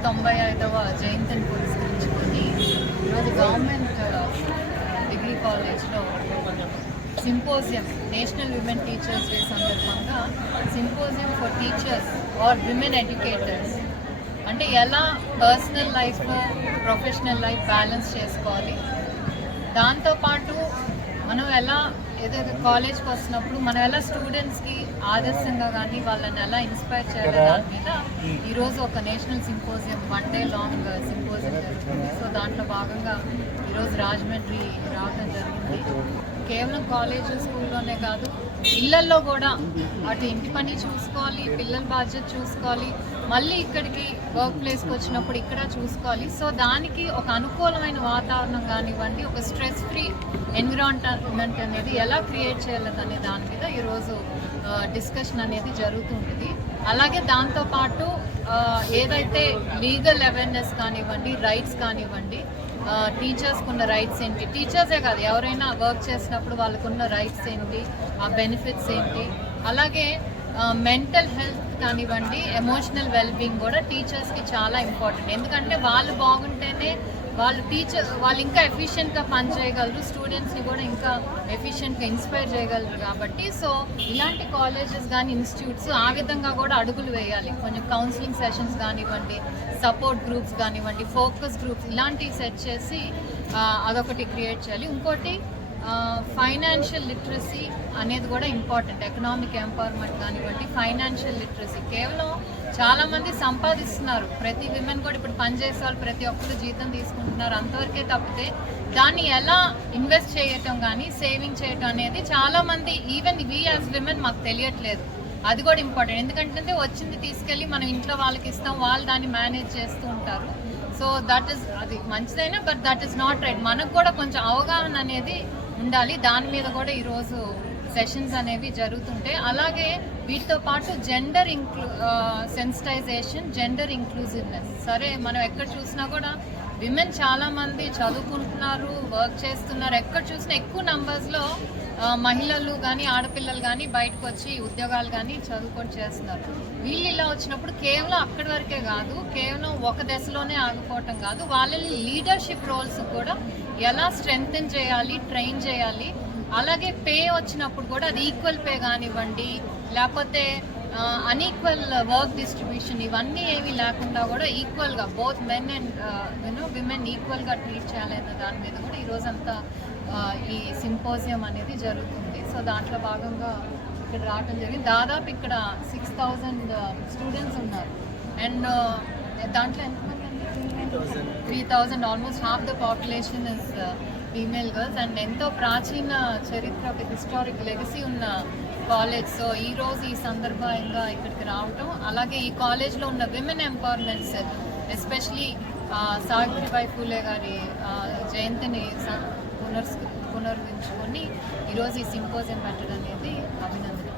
195వ జయంతిని పురస్కరించుకొని ఈరోజు గవర్నమెంట్ డిగ్రీ కాలేజ్లో symposium national women teachers day సందర్భంగా symposium for teachers or women educators అంటే ఎలా personal life professional life balance చేసుకోవాలి, దాంతోపాటు మనం ఎలా ఏదైతే కాలేజ్కి వస్తున్నప్పుడు మనం ఎలా స్టూడెంట్స్కి ఆదర్శంగా కానీ వాళ్ళని ఎలా ఇన్స్పైర్ చేయాలి దాని మీద ఈరోజు ఒక national symposium 1 day long symposium జరుగుతుంది. సో దాంట్లో భాగంగా ఈరోజు రాజమండ్రి రావడం జరిగింది. కేవలం కాలేజ్ స్కూల్లోనే కాదు, ఇళ్లల్లో కూడా అటు ఇంటి పని చూసుకోవాలి, పిల్లల బాధ్యత చూసుకోవాలి, మళ్ళీ ఇక్కడికి వర్క్ ప్లేస్కి వచ్చినప్పుడు ఇక్కడ చూసుకోవాలి. సో దానికి ఒక అనుకూలమైన వాతావరణం కానివ్వండి, ఒక స్ట్రెస్ ఫ్రీ ఎన్విరాన్మెంట్ అనేది ఎలా క్రియేట్ చేయాలనే దాని మీద ఈరోజు డిస్కషన్ అనేది జరుగుతుంటుంది. అలాగే దాంతోపాటు ఏదైతే లీగల్ అవేర్నెస్ కానివ్వండి, రైట్స్ కానివ్వండి, టీచర్స్కి ఉన్న రైట్స్ ఏంటి, టీచర్సే కాదు ఎవరైనా వర్క్ చేసినప్పుడు వాళ్ళకున్న రైట్స్ ఏంటి, ఆ బెనిఫిట్స్ ఏంటి, అలాగే మెంటల్ హెల్త్ కానివ్వండి, ఎమోషనల్ వెల్బీయింగ్ కూడా టీచర్స్కి చాలా ఇంపార్టెంట్. ఎందుకంటే వాళ్ళు బాగుంటేనే వాళ్ళు ఇంకా ఎఫిషియెంట్గా పనిచేయగలరు, స్టూడెంట్స్ని కూడా ఇంకా ఎఫిషియెంట్గా ఇన్స్పైర్ చేయగలరు. కాబట్టి సో ఇలాంటి కాలేజెస్ కానీ ఇన్స్టిట్యూట్స్ ఆ విధంగా కూడా అడుగులు వేయాలి. కొంచెం కౌన్సిలింగ్ సెషన్స్ కానివ్వండి, సపోర్ట్ గ్రూప్స్ కానివ్వండి, ఫోకస్ గ్రూప్స్ ఇలాంటివి సెట్ చేసి అదొకటి క్రియేట్ చేయాలి. ఇంకోటి ఫైనాన్షియల్ లిటరసీ అనేది కూడా ఇంపార్టెంట్. ఎకనామిక్ ఎంపవర్మెంట్ కానివ్వండి, ఫైనాన్షియల్ లిటరసీ. కేవలం చాలామంది సంపాదిస్తున్నారు, ప్రతి విమెన్ కూడా ఇప్పుడు పనిచేసే వాళ్ళు ప్రతి ఒక్కరు జీతం తీసుకుంటున్నారు, అంతవరకే తప్పితే దాన్ని ఎలా ఇన్వెస్ట్ చేయటం కానీ సేవింగ్ చేయటం అనేది చాలామంది ఈవెన్ వి యాజ్ విమెన్ మాకు తెలియట్లేదు. అది కూడా ఇంపార్టెంట్. ఎందుకంటే వచ్చింది తీసుకెళ్ళి మనం ఇంట్లో వాళ్ళకి ఇస్తాం, వాళ్ళు దాన్ని మేనేజ్ చేస్తూ ఉంటారు. సో దట్ ఈస్ అది మంచిదైనా, but that is not right. మనకు కూడా కొంచెం అవగాహన అనేది ఉండాలి. దాని మీద కూడా ఈరోజు సెషన్స్ అనేవి జరుగుతుంటాయి. అలాగే వీటితో పాటు జెండర్ సెన్సిటైజేషన్, జెండర్ ఇంక్లూజివ్నెస్. సరే మనం ఎక్కడ చూసినా కూడా విమెన్ చాలామంది చదువుకుంటున్నారు, వర్క్ చేస్తున్నారు. ఎక్కడ చూసినా ఎక్కువ నంబర్స్లో మహిళలు కానీ ఆడపిల్లలు కానీ బయటకు వచ్చి ఉద్యోగాలు కానీ చదువుకొని చేస్తున్నారు. వీళ్ళు ఇలా వచ్చినప్పుడు కేవలం అక్కడి వరకే కాదు, కేవలం ఒక దశలోనే ఆగిపోవటం కాదు, వాళ్ళని లీడర్షిప్ రోల్స్ కూడా ఎలా స్ట్రెంగ్తెన్ చేయాలి, ట్రైన్ చేయాలి. అలాగే పే వచ్చినప్పుడు కూడా అది ఈక్వల్ పే కానివ్వండి, లేకపోతే అన్ఈక్వల్ వర్క్ డిస్ట్రిబ్యూషన్, ఇవన్నీ ఏమీ లేకుండా కూడా ఈక్వల్గా బోత్ మెన్ అండ్ విమెన్ ఈక్వల్గా ట్రీట్ చేయాలనే దాని మీద కూడా ఈరోజంతా ఈ సింపోజియం అనేది జరుగుతుంది. సో దాంట్లో భాగంగా ఇక్కడ రావడం జరిగింది. దాదాపు ఇక్కడ 6,000 స్టూడెంట్స్ ఉన్నారు. అండ్ దాంట్లో ఎంతమంది అండి? 3,000. Almost half the population is female girls. And ఎంతో ప్రాచీన చరిత్ర, హిస్టారిక్ లెగసీ ఉన్న కాలేజ్. సో ఈరోజు ఈ సందర్భంగా ఇక్కడికి రావటం, అలాగే ఈ కాలేజ్లో ఉన్న విమెన్ ఎంపవర్మెంట్స్, ఎస్పెషలీ సావిత్రిబాయి ఫూలే గారి జయంతిని పునర్వించుకొని ఈరోజు ఈ సింపోజియం పెట్టడం అనేది అభినందన.